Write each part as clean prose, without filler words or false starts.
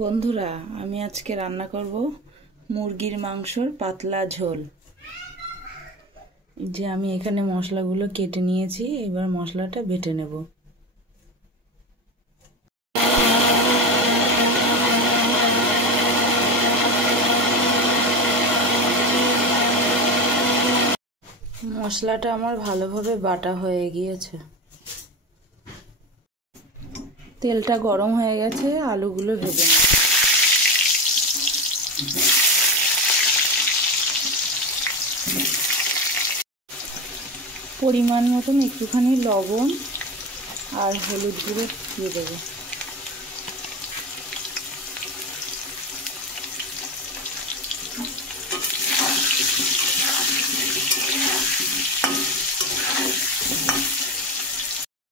বন্ধুরা, আমি আজকে রান্না করব মুরগির মাংসর পাতলা ঝোল। যে আমি এখানে মশলাগুলো কেটে নিয়েছি, এবার মশলাটা বেটে নেব। মশলাটা আমার ভালোভাবে বাটা হয়ে গিয়েছে। তেলটা গরম হয়ে গেছে, আলুগুলো ভেজে নেব। পরিমাণ মতন একটুখানি লবণ আর হলুদ গুঁড়ো দিয়ে দেবো।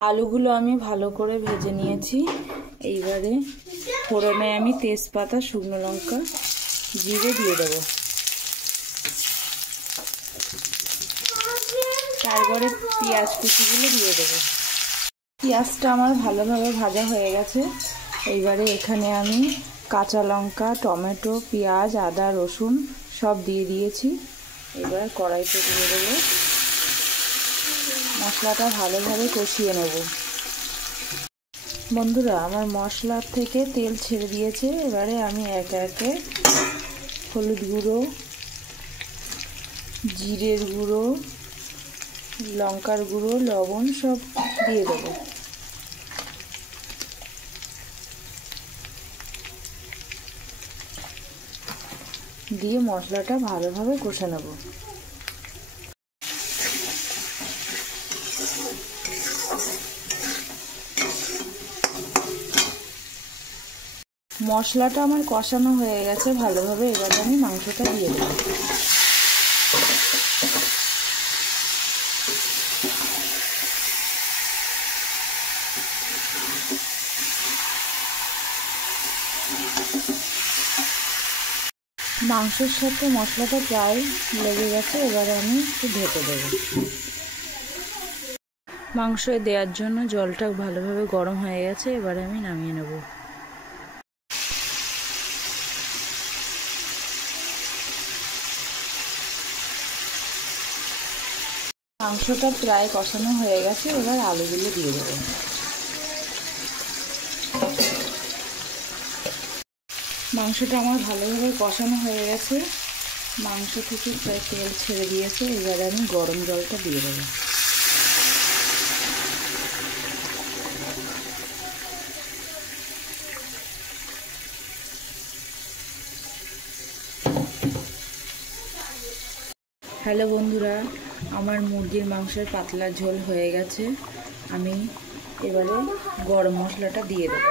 আলুগুলো আমি ভালো করে ভেজে নিয়েছি। এইবারে ফোড়নে আমি তেজপাতা, শুকনো লঙ্কা, জিরে দিয়ে দেবো। তারপরে পেঁয়াজ কুচিগুলো দিয়ে দেবো। পেঁয়াজটা আমার ভালোভাবে ভাজা হয়ে গেছে। এইবারে এখানে আমি কাঁচা লঙ্কা, টমেটো, পেঁয়াজ, আদা, রসুন সব দিয়ে দিয়েছি। এবার কড়াইতে দিয়ে দেবো। মশলাটা ভালোভাবে কষিয়ে নেব। বন্ধুরা, আমার মশলার থেকে তেল ছেড়ে দিয়েছে। এবারে আমি একে একে হলুদ গুঁড়ো, জিরের গুঁড়ো, লঙ্কার গুঁড়ো, লবণ সব দিয়ে দেবো। দিয়ে মশলাটা ভালোভাবে কষে নেব। মশলাটা আমার কষানো হয়ে গেছে ভালোভাবে। এবার আমি মাংসটা দিয়ে দেব। মাংসের সাথে মশলাটা প্রায় লেগে গেছে। এবারে আমি একটু ঢেকে দেবো। মাংস দেওয়ার জন্য জলটা ভালোভাবে গরম হয়ে গেছে। এবারে আমি নামিয়ে নেব। মাংসটা প্রায় কষানো হয়ে গেছে। এবার আলুগুলো দিয়ে দেবো। মাংসটা আমার ভালোভাবে কষানো হয়ে গেছে। মাংস থেকে প্রায় তেল ছেড়ে দিয়েছে। এবারে আমি গরম জলটা দিয়ে দেবো। হ্যালো বন্ধুরা, আমার মুরগির মাংসের পাতলা ঝোল হয়ে গেছে। আমি এবারে গরম মশলাটা দিয়ে দেবো।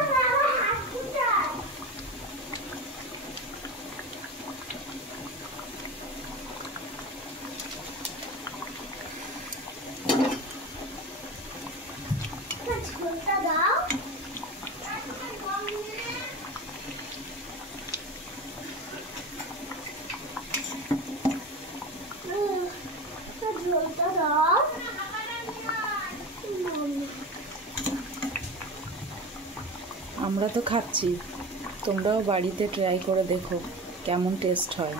আমরা তো খাচ্ছি, তোমরাও বাড়িতে ট্রাই করে দেখো কেমন টেস্ট হয়।